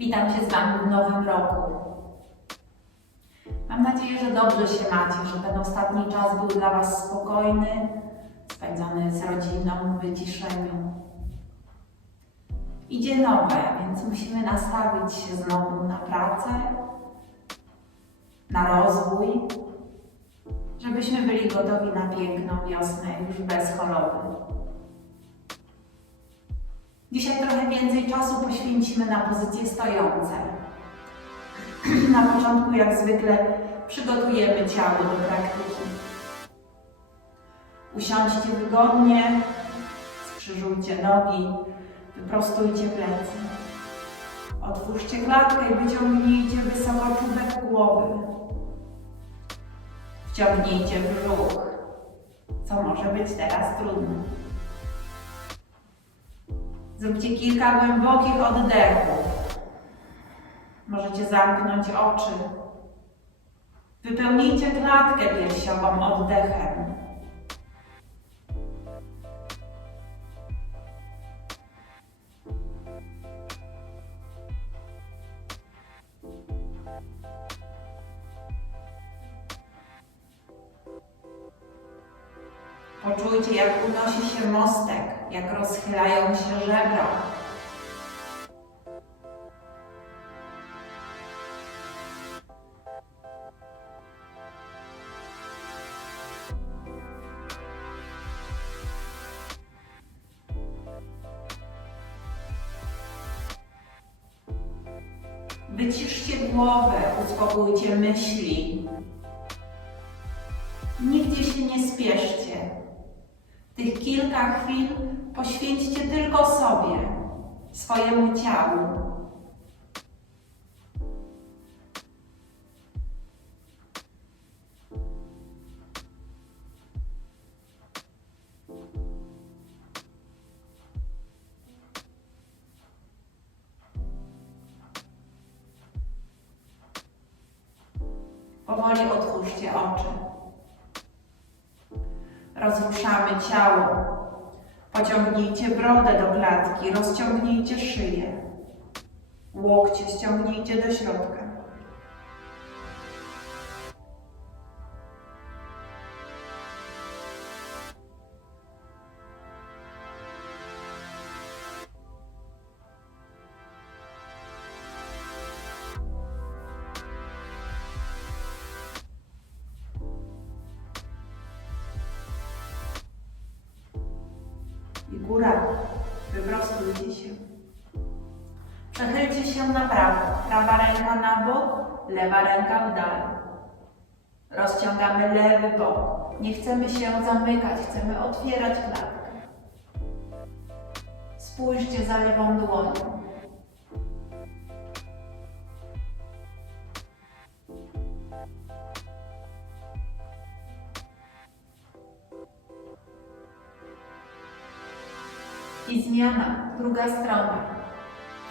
Witam się z Wami w nowym roku. Mam nadzieję, że dobrze się macie, że ten ostatni czas był dla Was spokojny, spędzony z rodziną w wyciszeniu. Idzie nowe, więc musimy nastawić się znowu na pracę, na rozwój, żebyśmy byli gotowi na piękną wiosnę już bez choroby. Dzisiaj trochę więcej czasu poświęcimy na pozycje stojące. Na początku, jak zwykle, przygotujemy ciało do praktyki. Usiądźcie wygodnie, skrzyżujcie nogi, wyprostujcie plecy. Otwórzcie klatkę i wyciągnijcie wysoko czubek głowy. Wciągnijcie brzuch, co może być teraz trudne. Zróbcie kilka głębokich oddechów. Możecie zamknąć oczy. Wypełnijcie klatkę piersiową oddechem. Poczujcie, jak unosi się mostek, jak rozchylają się żebra. Wyciszcie głowę, uspokójcie myśli. Powoli otwórzcie oczy. Rozruszamy ciało. Pociągnijcie brodę do klatki, rozciągnijcie szyję. Łokcie ściągnijcie do środka. Ręka w dal. Rozciągamy lewy bok. Nie chcemy się zamykać, chcemy otwierać klatkę. Spójrzcie za lewą dłonią. I zmiana, druga strona.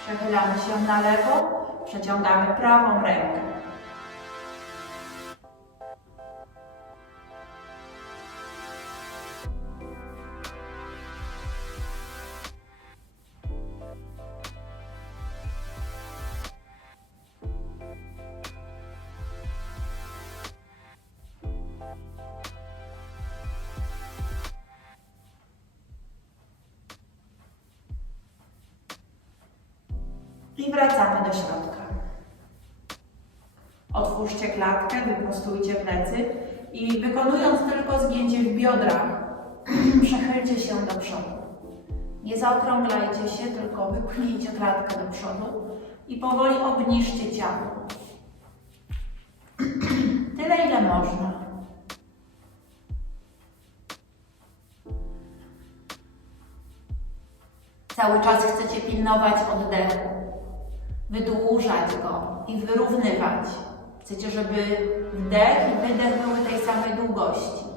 Przechylamy się na lewo, przeciągamy prawą rękę. I wracamy do środka. Otwórzcie klatkę, wyprostujcie plecy i wykonując tylko zgięcie w biodrach, przechylcie się do przodu. Nie zaokrąglajcie się, tylko wypchnijcie klatkę do przodu i powoli obniżcie ciało. Tyle, ile można. Cały czas chcecie pilnować oddechu wydłużać go i wyrównywać. Chcecie, żeby wdech i wydech były tej samej długości.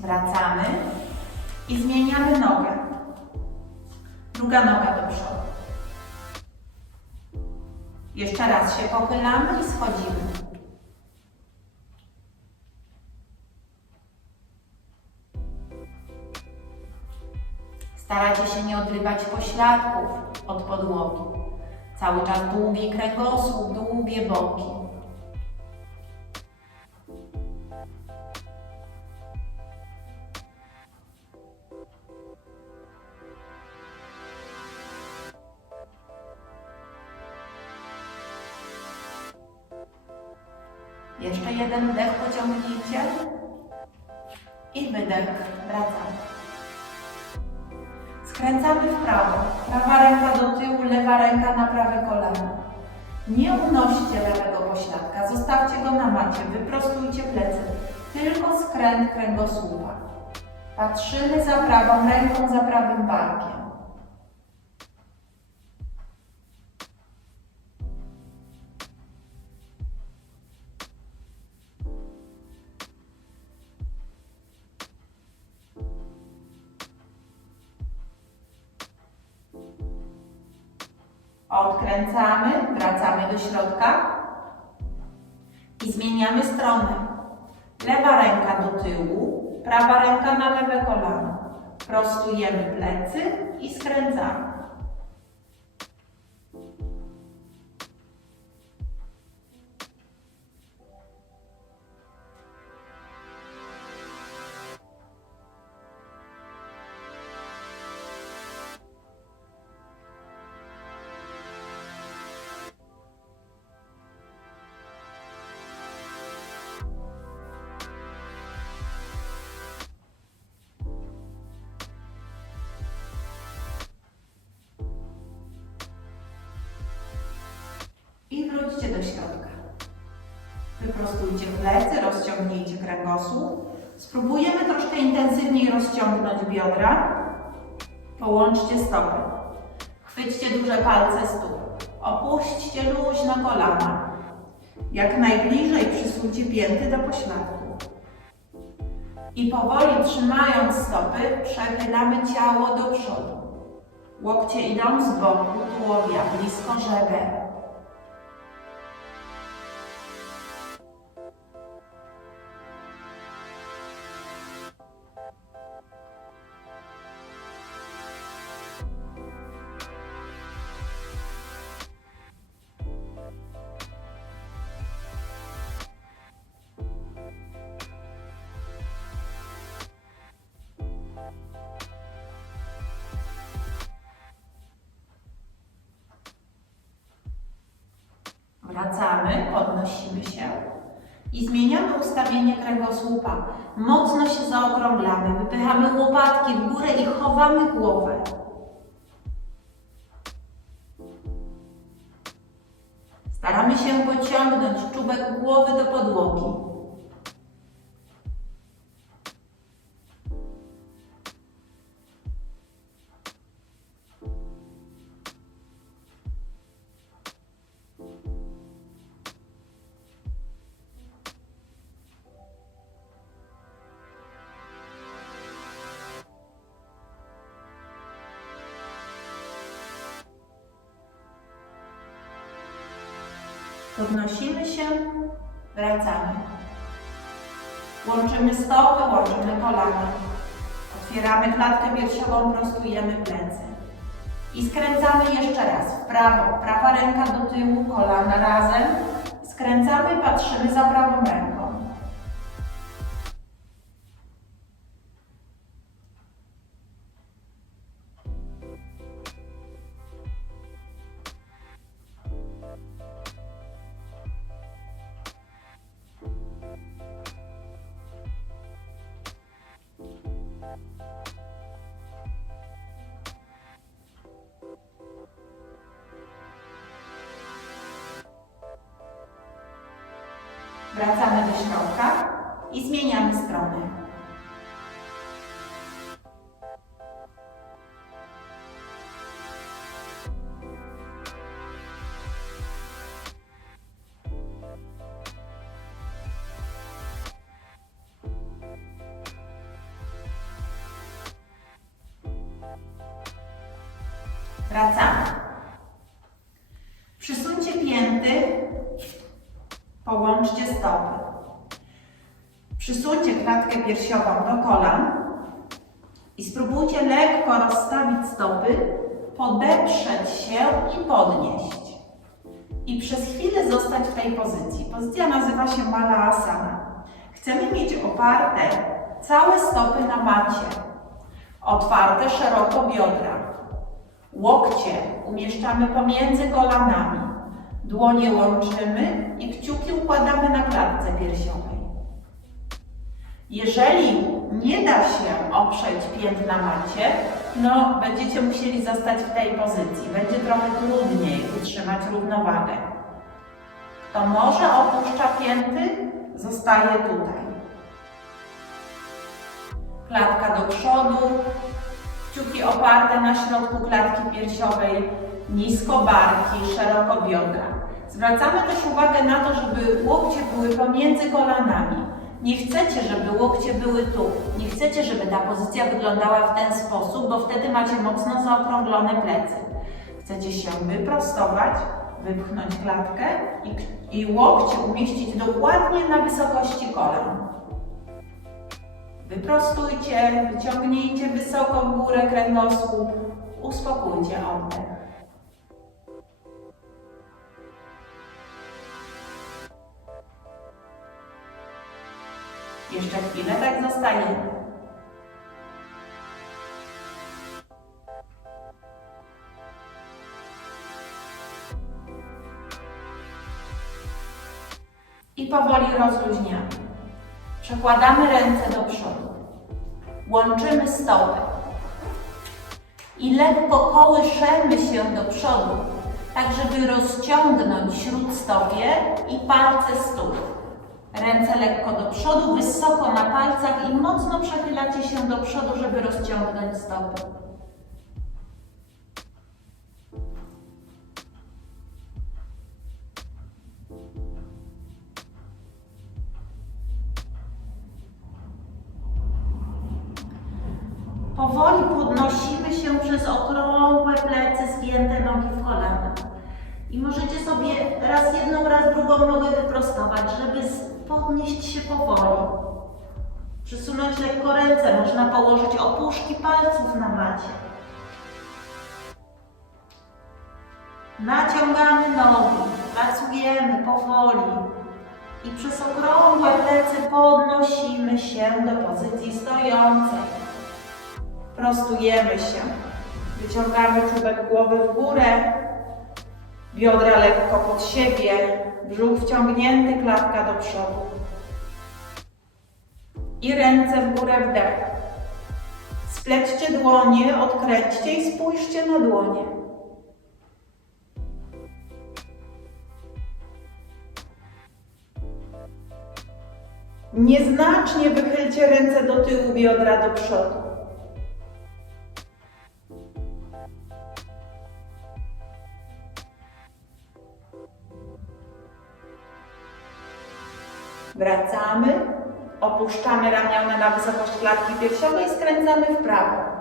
Wracamy i zmieniamy nogę. Druga noga Jeszcze raz się pochylamy i schodzimy. Starajcie się nie odrywać pośladków od podłogi. Cały czas długi kręgosłup, długie boki. I wydech. Wracamy. Skręcamy w prawo. Prawa ręka do tyłu, lewa ręka na prawe kolano. Nie unoście lewego pośladka, zostawcie go na macie, wyprostujcie plecy. Tylko skręt kręgosłupa. Patrzymy za prawą ręką, za prawym barkiem. Środka i zmieniamy stronę. Lewa ręka do tyłu, prawa ręka na lewe kolano. Prostujemy plecy i skręcamy. Wróćcie do środka. Wyprostujcie plecy, rozciągnijcie kręgosłup. Spróbujemy troszkę intensywniej rozciągnąć biodra. Połączcie stopy. Chwyćcie duże palce stóp. Opuśćcie luźno kolana. Jak najbliżej przysuńcie pięty do pośladku. I powoli trzymając stopy, przechylamy ciało do przodu. Łokcie idą z boku tułowia, blisko żeber. Ustawienie kręgosłupa. Mocno się zaokrąglamy, wypychamy łopatki w górę i chowamy głowę. Staramy się pociągnąć czubek głowy do podłogi. Się, wracamy. Łączymy stopy, łączymy kolana. Otwieramy klatkę piersiową, prostujemy plecy. I skręcamy jeszcze raz w prawo. Prawa ręka do tyłu, kolana razem. Skręcamy, patrzymy za prawą ręką. Klatkę piersiową do kolan i spróbujcie lekko rozstawić stopy, podeprzeć się i podnieść. I przez chwilę zostać w tej pozycji. Pozycja nazywa się Malasana. Chcemy mieć oparte całe stopy na macie. Otwarte szeroko biodra. Łokcie umieszczamy pomiędzy kolanami. Dłonie łączymy i kciuki układamy na klatce piersiowej. Jeżeli nie da się oprzeć pięt na macie, no będziecie musieli zostać w tej pozycji. Będzie trochę trudniej utrzymać równowagę. Kto może opuszcza pięty, zostaje tutaj. Klatka do przodu, kciuki oparte na środku klatki piersiowej, nisko barki, szeroko biodra. Zwracamy też uwagę na to, żeby łokcie były pomiędzy kolanami. Nie chcecie, żeby łokcie były tu. Nie chcecie, żeby ta pozycja wyglądała w ten sposób, bo wtedy macie mocno zaokrąglone plecy. Chcecie się wyprostować, wypchnąć klatkę i, i łokcie umieścić dokładnie na wysokości kolan. Wyprostujcie, wyciągnijcie wysoko w górę kręgosłup, uspokójcie oddech. Jeszcze chwilę tak zostajemy. I powoli rozluźniamy. Przekładamy ręce do przodu. Łączymy stopy. I lekko kołyszemy się do przodu, tak żeby rozciągnąć śródstopie i palce stóp. Ręce lekko do przodu, wysoko na palcach i mocno przechylacie się do przodu, żeby rozciągnąć stopy. Powoli podnosimy się przez okrągłe plecy, zgięte nogi w kolana. I możecie sobie raz jedną, raz drugą nogę wyprostować, żeby podnieść się powoli. Przesunąć lekko ręce, można położyć opuszki palców na macie. Naciągamy nogi, pracujemy powoli i przez okrągłe plecy podnosimy się do pozycji stojącej. Prostujemy się. Wyciągamy czubek głowy w górę, biodra lekko pod siebie, brzuch wciągnięty, klatka do przodu. I ręce w górę wdech. Splećcie dłonie, odkręćcie i spójrzcie na dłonie. Nieznacznie wychylcie ręce do tyłu, biodra do przodu. Wracamy, opuszczamy ramiona na wysokość klatki piersiowej, skręcamy w prawo.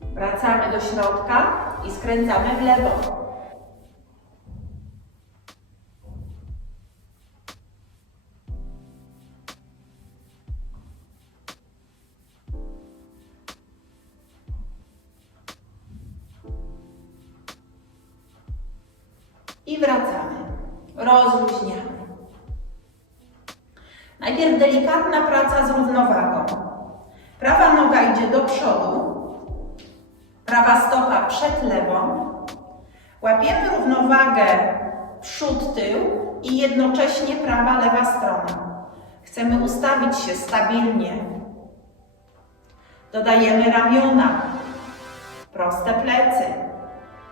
Wracamy do środka i skręcamy w lewo. Dodajemy ramiona, proste plecy,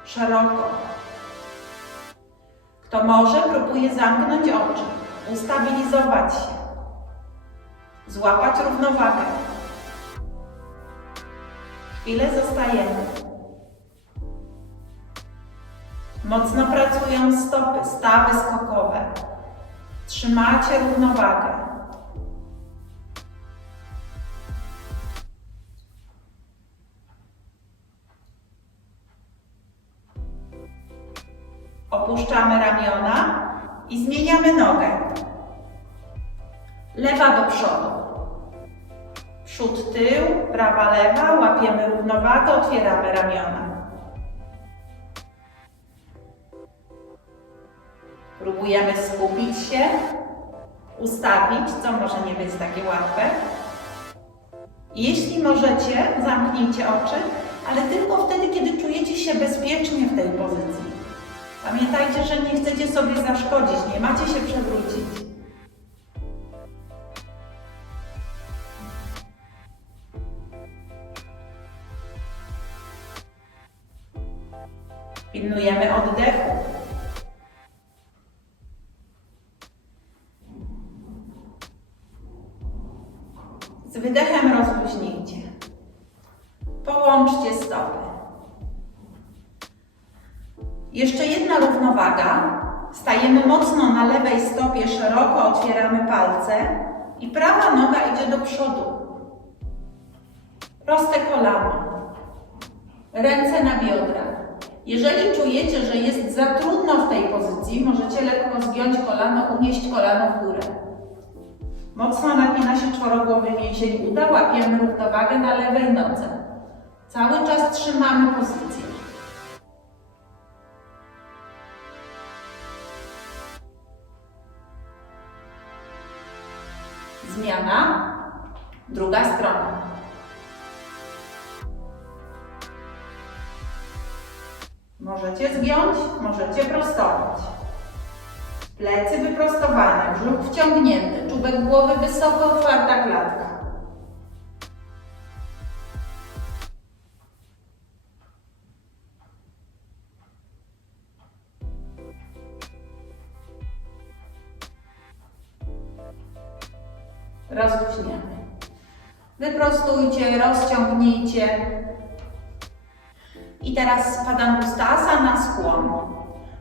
szeroko. Kto może, próbuje zamknąć oczy, ustabilizować się, złapać równowagę. Chwilę zostajemy. Mocno pracują stopy, stawy skokowe. Trzymacie równowagę. Opuszczamy ramiona i zmieniamy nogę. Lewa do przodu. Przód, tył, prawa, lewa. Łapiemy równowagę, otwieramy ramiona. Próbujemy skupić się, ustawić, co może nie być takie łatwe. Jeśli możecie, zamknijcie oczy, ale tylko wtedy, kiedy czujecie się bezpiecznie w tej pozycji. Pamiętajcie, że nie chcecie sobie zaszkodzić, nie macie się przewrócić. Pilnujemy oddechu. Mocno na lewej stopie, szeroko otwieramy palce i prawa noga idzie do przodu. Proste kolano. Ręce na biodrach. Jeżeli czujecie, że jest za trudno w tej pozycji, możecie lekko zgiąć kolano, unieść kolano w górę. Mocno napina się czworogłowy mięsień uda, łapiemy równowagę na lewej nodze. Cały czas trzymamy pozycję. Druga strona. Możecie zgiąć, możecie prostować. Plecy wyprostowane, brzuch wciągnięty, czubek głowy wysoko, otwarta klatka. Rozluźniamy. Wyprostujcie, rozciągnijcie. I teraz Padangusthasa na skłon.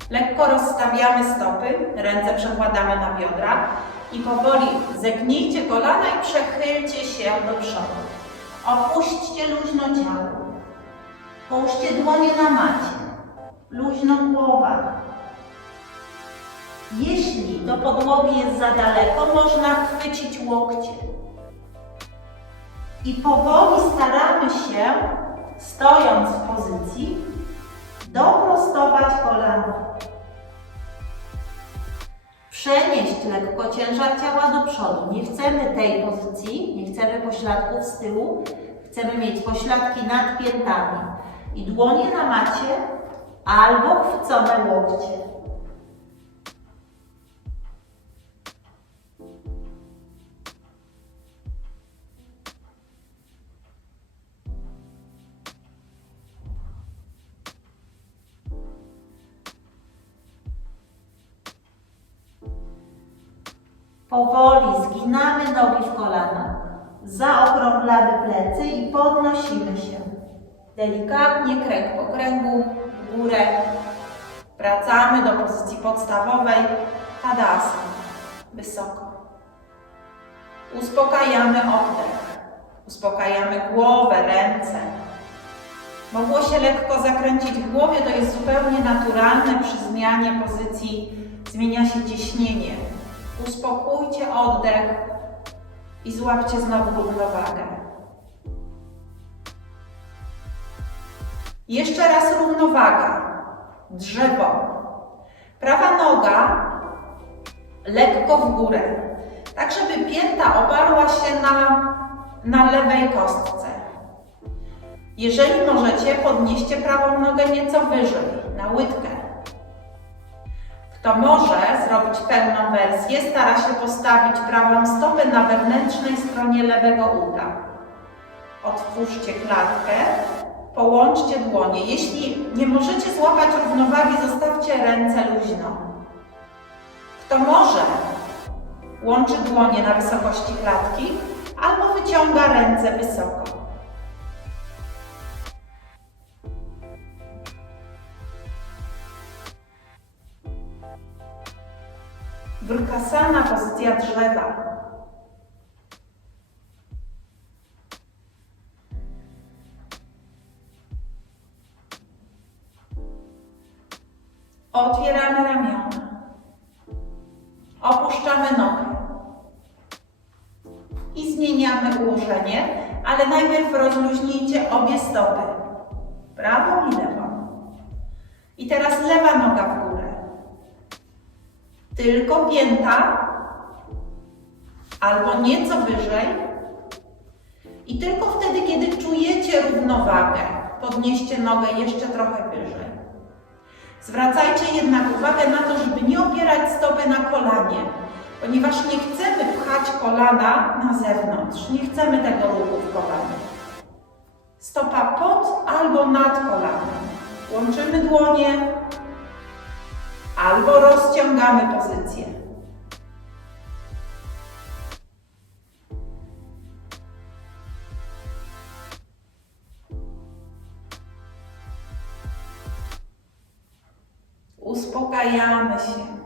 Lekko rozstawiamy stopy, ręce przekładamy na biodra i powoli zegnijcie kolana i przechylcie się do przodu. Opuśćcie luźno ciało. Połóżcie dłonie na macie. Luźno głowa. Jeśli do podłogi jest za daleko, można chwycić łokcie. I powoli staramy się, stojąc w pozycji, doprostować kolano. Przenieść lekko ciężar ciała do przodu. Nie chcemy tej pozycji, nie chcemy pośladków z tyłu, chcemy mieć pośladki nad piętami i dłonie na macie albo chwycone łokcie. Powoli zginamy nogi w kolana. Zaokrąglamy plecy i podnosimy się. Delikatnie, kręg po kręgu, górę. Wracamy do pozycji podstawowej, Tadasana. Wysoko. Uspokajamy oddech. Uspokajamy głowę, ręce. Mogło się lekko zakręcić w głowie, to jest zupełnie naturalne przy zmianie pozycji, zmienia się ciśnienie. Uspokójcie oddech i złapcie znowu równowagę. Jeszcze raz równowaga. Drzewo. Prawa noga lekko w górę, tak żeby pięta oparła się na, na lewej kostce. Jeżeli możecie, podnieście prawą nogę nieco wyżej, na łydkę. Kto może zrobić pełną wersję, stara się postawić prawą stopę na wewnętrznej stronie lewego uda. Otwórzcie klatkę, połączcie dłonie. Jeśli nie możecie złapać równowagi, zostawcie ręce luźno. Kto może, łączy dłonie na wysokości klatki albo wyciąga ręce wysoko. Vrkasana pozycja drzewa. Otwieramy ramiona. Opuszczamy nogę. I zmieniamy ułożenie, ale najpierw rozluźnijcie obie stopy. Prawą i lewą. I teraz lewa noga w górę. Tylko pięta albo nieco wyżej. I tylko wtedy, kiedy czujecie równowagę, podnieście nogę jeszcze trochę wyżej. Zwracajcie jednak uwagę na to, żeby nie opierać stopy na kolanie, ponieważ nie chcemy pchać kolana na zewnątrz. Nie chcemy tego ruchu w kolanie. Stopa pod albo nad kolanem. Łączymy dłonie albo rozciągamy pozycję. Uspokajamy się.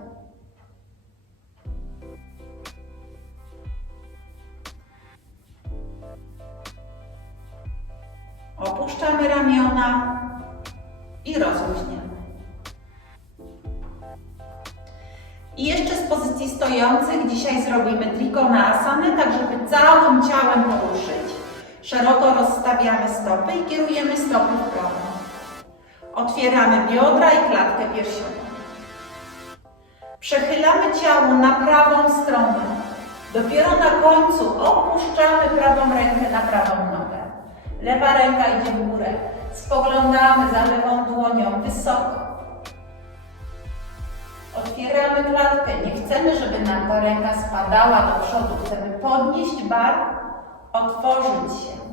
Biodra i klatkę piersiową. Przechylamy ciało na prawą stronę. Dopiero na końcu opuszczamy prawą rękę na prawą nogę. Lewa ręka idzie w górę. Spoglądamy za lewą dłonią wysoko. Otwieramy klatkę. Nie chcemy, żeby nam ta ręka spadała do przodu. Chcemy podnieść bark, otworzyć się.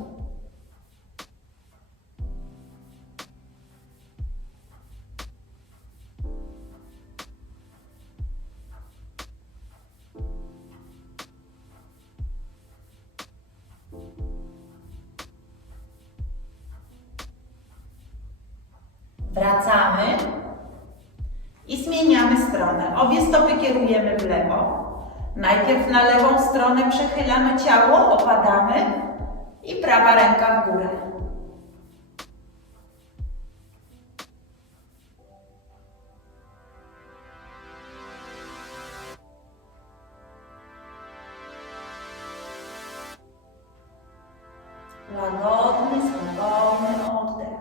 Łagodny, swobodny oddech.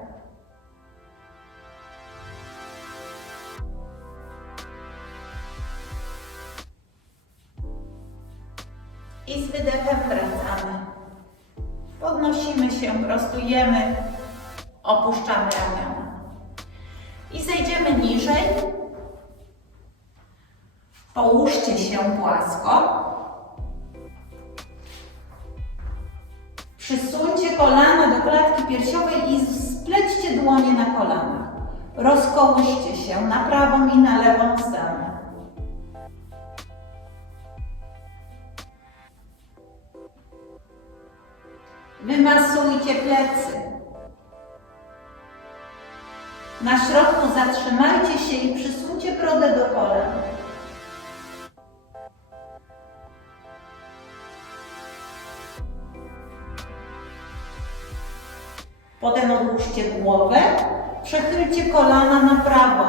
I z wydechem wracamy. Podnosimy się, prostujemy, opuszczamy ramiona. I zejdziemy niżej. Połóżcie się płasko. Przysuńcie kolana do klatki piersiowej i splećcie dłonie na kolanach. Rozkołyszcie się na prawą i na lewą stronę. Wymasujcie plecy. Na środku zatrzymajcie się i przysuńcie brodę do kolan. Potem odłóżcie głowę, przechylcie kolana na prawo.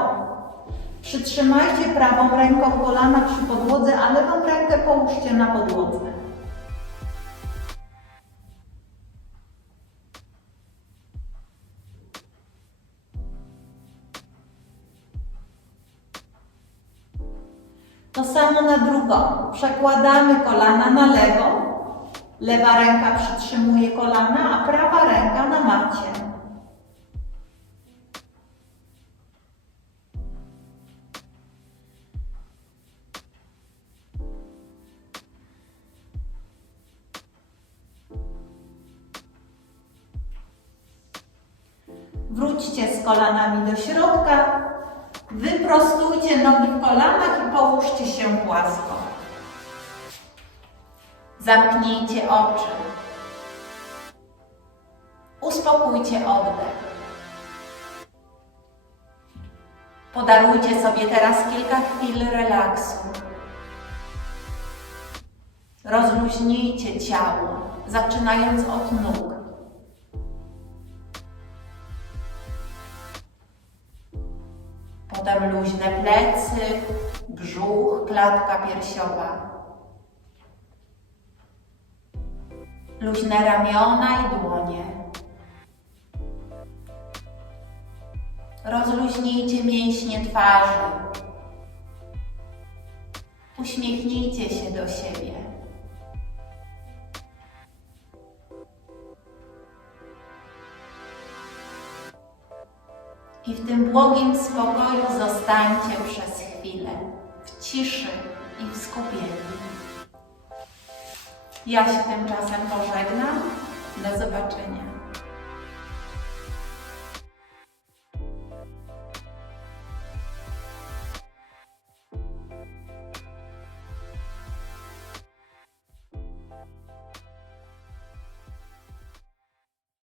Przytrzymajcie prawą ręką kolana przy podłodze, a lewą rękę połóżcie na podłodze. To samo na drugą. Przekładamy kolana na lewą. Lewa ręka przytrzymuje kolana, a prawa ręka na macie. Wróćcie z kolanami do środka. Wyprostujcie nogi w kolanach i połóżcie się płasko. Zamknijcie oczy. Uspokójcie oddech. Podarujcie sobie teraz kilka chwil relaksu. Rozluźnijcie ciało, zaczynając od nóg. Potem luźne plecy, brzuch, klatka piersiowa. Luźne ramiona i dłonie. Rozluźnijcie mięśnie twarzy. Uśmiechnijcie się do siebie. I w tym błogim spokoju zostańcie przez chwilę, w ciszy i w skupieniu. Ja się tymczasem pożegnam. Do zobaczenia.